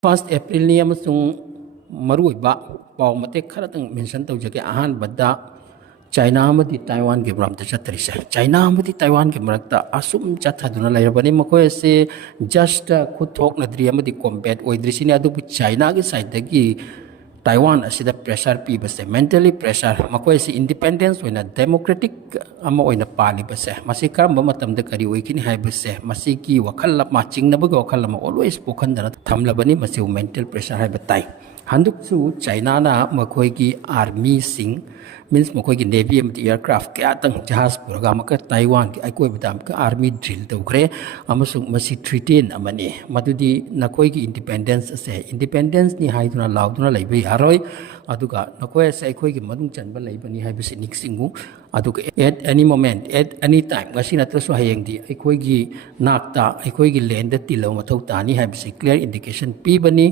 1 April ni amasung maruiba paw matek kharadang mention tawjage ahanbada China amadi Taiwan ge maramta chatrise China amadi Taiwan ge marakta asum chathaduna lairabani makoi ase just khuthok nadri amadi combat oidrisini adu China ge side dagi Taiwan asida pressure pi base mentally pressure makoi ase independence wena democratic ama oina pali base masi karamba matamda kari oikini hai base masi ki wakhal ma chingna baga wakhal ma always pokhandana thamlabani masi mental pressure hai batai handuk su China na makoi ki army sing means makoi ki navy amati aircraft kya tang jahaz puraga maka Taiwan ki aikoi badam ka army drill tawkre amasung masi threaten amani madudi nakoi ki independence ase independence ni haiduna lauduna leibe haroi aduga nakoi ase aikoi ki madung chanba leibani haibasi niksingu aduga at any moment at any time ngasi natrasu hayengdi aikoi ki nakta aikoi ki land da tilo mathau tani haibasi clear indication pibani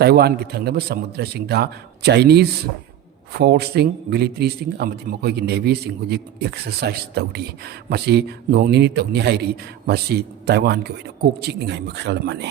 Taiwan ki thangnaba samudra singda Chinese forcing military sing amati makoi ki navy sing hujik exercise tawri masi nongni tawni hairi masi Taiwan ki oina kok chik ningai makhalamane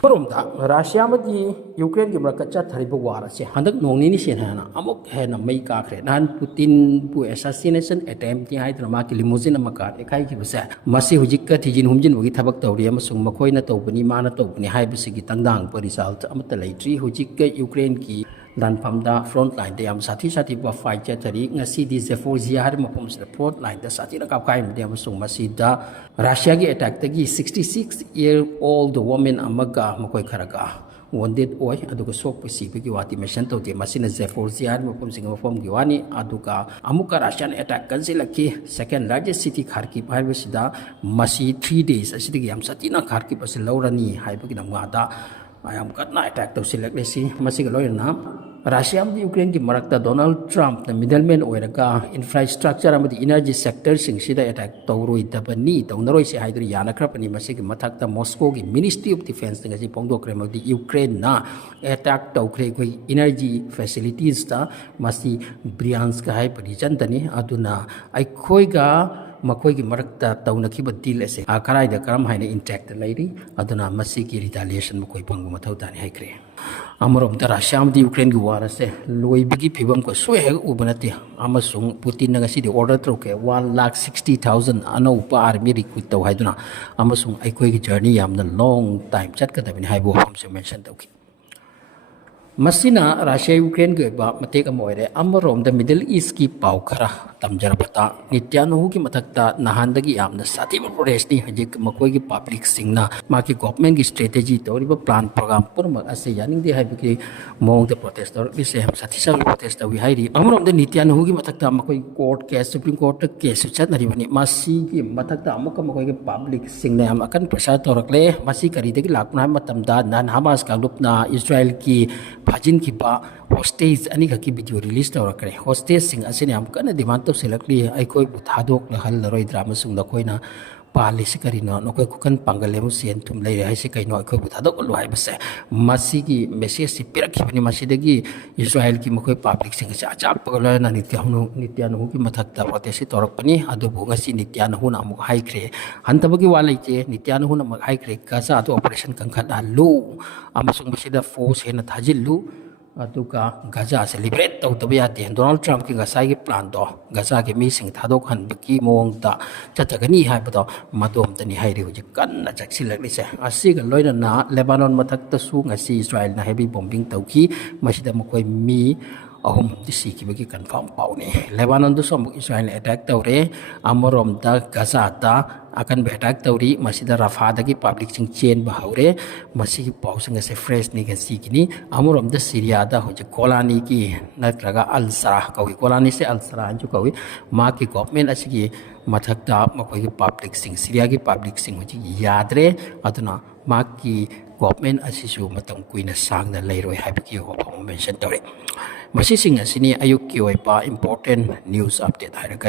poromda Russia amati Ukraine ki marakacha thariba war ase handak nongni ni sen hana amok hena mai ka khre nan Putin pu assassination attempt ni hai drama ki limousine amakar ekai ki basa masi hujik ka thijin humjin bogi thabak tawri amasung makoi na tawbani mana tawbani hai basi ki tangdang pa result amata leitri hujik ka Ukraine ki lanpamda front line de am sati ba fight chatari ngasi di Zaporizhia har mapom se front line da sati na kap kai de am sung masida Russia gi attack tagi 66-year-old woman amaga makoi kharaga wounded oi aduga sok pasi bigi wati mission to de masina Zaporizhia har mapom singa mapom gi wani aduga amuka Russian attack kansilaki second largest city Kharkiv har besida masi 3 days asidi gi am sati na Kharkiv as laurani hai bagi namga da ayam katna attack to select lesi masi ga loina Russia amdi Ukraine ki marakta Donald Trump na middleman oiraga infrastructure amadi energy sector sing sida attack tawroi dabani tawnaroi se haidri yana krapani masi ki mathakta Moscow ki Ministry of Defense ngasi pongdokre madi Ukraine na attack tawkre koi energy facilities ta masi Bryansk hai parijan tani aduna aikoi ga makoi ki marakta tawnakhiba deal ase akarai da karam haina intact lairi aduna masi ki retaliation makoi pangbu mathau tani haikre amarom da Russia amdi Ukraine gi war ase loibigi phibam ko soi heg ubanati amasung Putin ngasi di order troke 1,60,000 ano pa army recruit taw haiduna amasung aikoi gi journey yamna long time chat ka dabini haibo hom se mention tawki masina Russia Ukraine ge ba matek amoire amarom da Middle East ki pau khara tamjarabata nityanu ki mathakta nahandagi amna satiba protest ni hajik makoi ki public singna maki government ki strategy toriba plan program purma ase yaning de haibiki mong the protester bi se ham sathi protest wi hairi amarom da nityanu ki mathakta makoi court case Supreme Court case chat nari bani masi ki mathakta amaka makoi ki public singna am akan pressure torakle masi kari de ki lakna matamda nan Hamas ka lupna Israel ki phajin ki ba hostage ani ka ki video release torakre hostage sing asini am kana demand to selekli aikoi bu thadok la hal roi drama sung da koina pali sikarino nokoi kukan pangalemu sian tum lai hai sikaino aikoi bu thadok lo hai base masi ki message si pirakhi bani masi dagi Israel ki makoi public sing cha cha pagala na nityanu ki mathakta protest torok pani adu bunga si nityanu na mu hai kre hantabagi walai che nityanu na mag hai kre Gaza to operation kankhat lu amasung masida force hena thajillu aduga Gaza se liberate taw tabya de Donald Trump ki gasai ki plan do Gaza ki mi sing thadok han biki mong da chatagani hai bado madom tani hairi hoji kan na jaksilak ni se asiga loina na Lebanon mathak ta su ngasi Israel na heavy bombing tawki masida makoi mi ahum disi ki bagi confirm pau ni Lebanon du som Israel attack tawre amorom da Gaza ta akan be attack tawri masida Rafah dagi public sing chain bahaure masi ki pau sing se fresh ni gasi kini amorom da Syria da hoje Golani ki natraga al-Sarah kawi Golani se al-Sarah anju kawi ma ki government asigi mathakta makoi ki public sing Syria ki public sing hoje yadre aduna ma ki government asisu matam kuina sangna leiroi habiki ho mention tawre masi sing asini Ayukki oi pa important news update hairaga